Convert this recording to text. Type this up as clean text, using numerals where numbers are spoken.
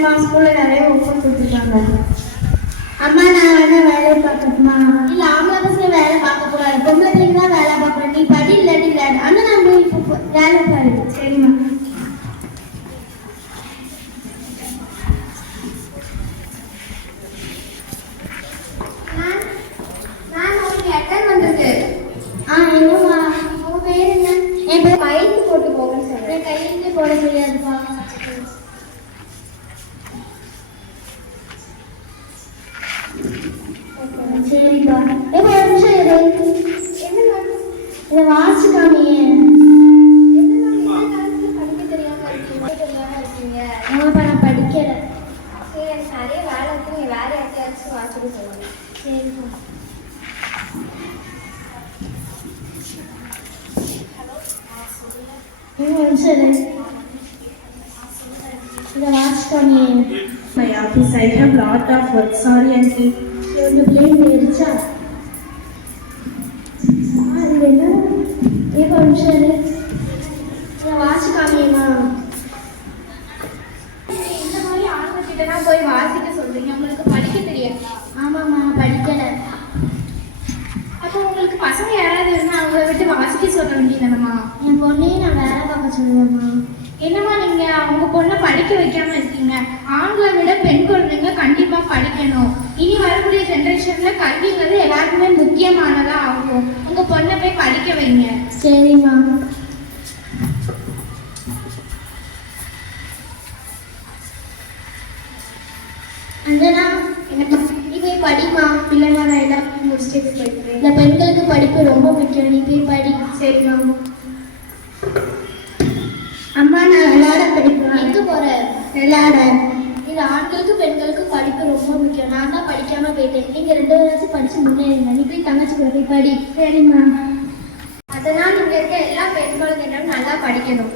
இல்லைம்மா, ஸ்கூல்ல நிறைய ஒர்க் கொடுத்துருக்காங்க. அம்மா நான் வேலையை பார்க்கணுமா? இல்லை, ஆம்பளை பசங்க வேலை பார்க்கக்கூடாது, பொம்பளை பிள்ளைங்க தான் வேலை பார்க்கணும். நீ படி இல்லாட்டி விளையாடு. ஆனால் நான் இப்போ வேலை பாரு. சரிம்மா. என்னம்மா உன் பேர் என்ன? என் பேர் கையெழுத்து போட்டு போகணும்னு சொல்றேன். கையெழுத்து போட முடியாதுப்பா. சரிப்பா. எப்போ ஒரு நிமிஷம் இரு. என்ன இதை வாசிச்சு காமியே. படிக்க தெரியாம இருக்கீங்க. ஆமாப்பா, நான் படிக்கல. சரி, எனக்கு நிறைய வேலை இருக்கு. நீ வேற யார்ட்டையாச்சும் வாசிட்டு சொல்லுங்க. சரிப்பா. My office, I have lot of work. Sorry, auntie. The plane is up. போய் வாசிக்க சொல்றீங்க. உங்களுக்கு படிக்க தெரியாது? ஆமாம்மா, படிக்கல. அப்போ உங்களுக்கு பசங்க யாராவது இருந்தா அவங்கள விட்டு வாசிக்க சொல்ல வேண்டியதானம்மா? என் பொண்ணையும் நான் வேலை பார்க்க சொல்லுவேம்மா. என்னம்மா நீங்க உங்க பொண்ணை படிக்க வைக்காம இருக்கீங்க? ஆண்களை விட பெண் குழந்தைங்க கண்டிப்பா படிக்கணும். இனி வரக்கூடிய ஜெனரேஷன்ல கல்விங்கிறது எல்லாருக்குமே முக்கியமானதா ஆகும். உங்க பொண்ணை போய் படிக்க வைங்க. சரிம்மா. அஞ்சனா, நீ போய் படிமா. இல்லைம்மா, நான் எல்லாத்தையும் முடிச்சுட்டு போய்க்கிறேன். இந்த பெண்களுக்கு படிப்பு ரொம்ப முக்கியம். நீ போய் படி. சரிம்மா. அம்மா, நான் விளையாட படிப்பேன். எங்கே போற? விளையாட. இல்லை, ஆண்களுக்கு பெண்களுக்கு படிப்பு ரொம்ப முக்கியம். நான் தான் படிக்காம போயிட்டேன். நீங்கள் 2 வருஷம் படிச்சு முன்னேறுங்க. நீ போய் தங்கச்சி கூட போய் படி. சரிம்மா. அதனால் இங்கே இருக்க எல்லா பெண் குழந்தைகளும் நல்லா படிக்கணும்.